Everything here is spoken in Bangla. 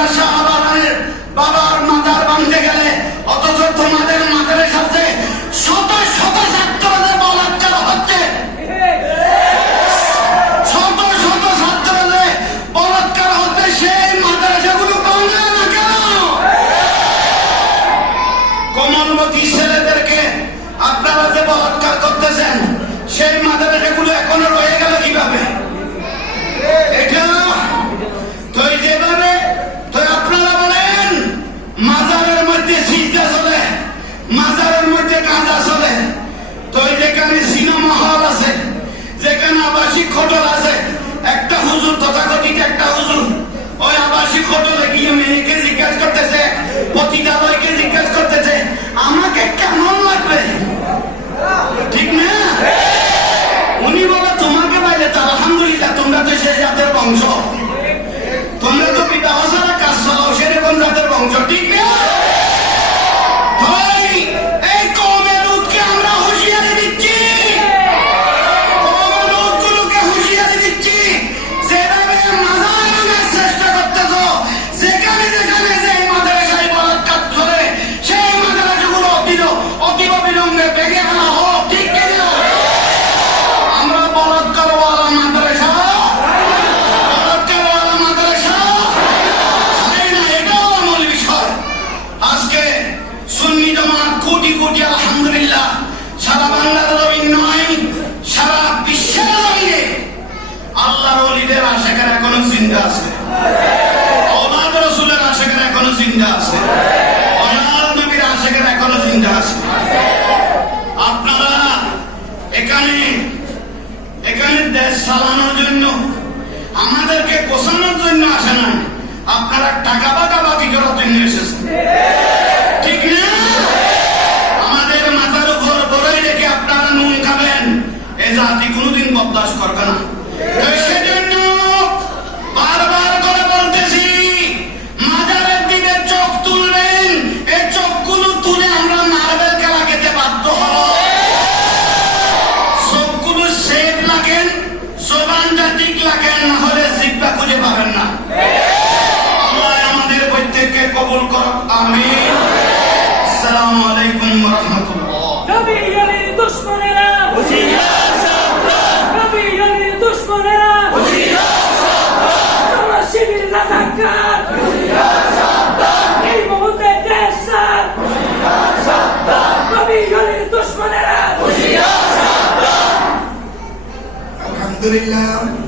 başa alanı, babar হোটেল আছে। একটা হুজুর তথাকথিত একটা হুজুর। ওই আবাসিক হোটেলে গিয়ে মেয়েকে জিজ্ঞাসা করতেছে পতিতালয়কে জিজ্ঞাসা করতেছে, আমাকে কেমন লাগবে? ঠিক না? উনি বলে, তোমাকে পাইলে তো আলহামদুলিল্লাহ, তোমরা তো সেই জাতের বংশ। তোমরা তো পিতা হসারা কাজ চালাও সেরকম জাতের বংশ, ঠিক মোটামুটি আলহামদুলিল্লাহ, সারা বাংলার নয় সারা বিশ্বের জমিনে আল্লাহর অলিদের আশেখারা এখনও চিন্তা আছে। অনাথ রসুলের আশেখারা এখনও চিন্তা আছে। অনাথ নবীর আশেখারা এখনও চিন্তা আছে। কবি আলী দুশ্মনেরা। কবি আলী দুশ্মনেরা। তোমরা শিবির রাজাকার এই মুহূর্তে দেশ স্যার কবি আলী দুশ্মনেরা। আলহামদুলিল্লাহ।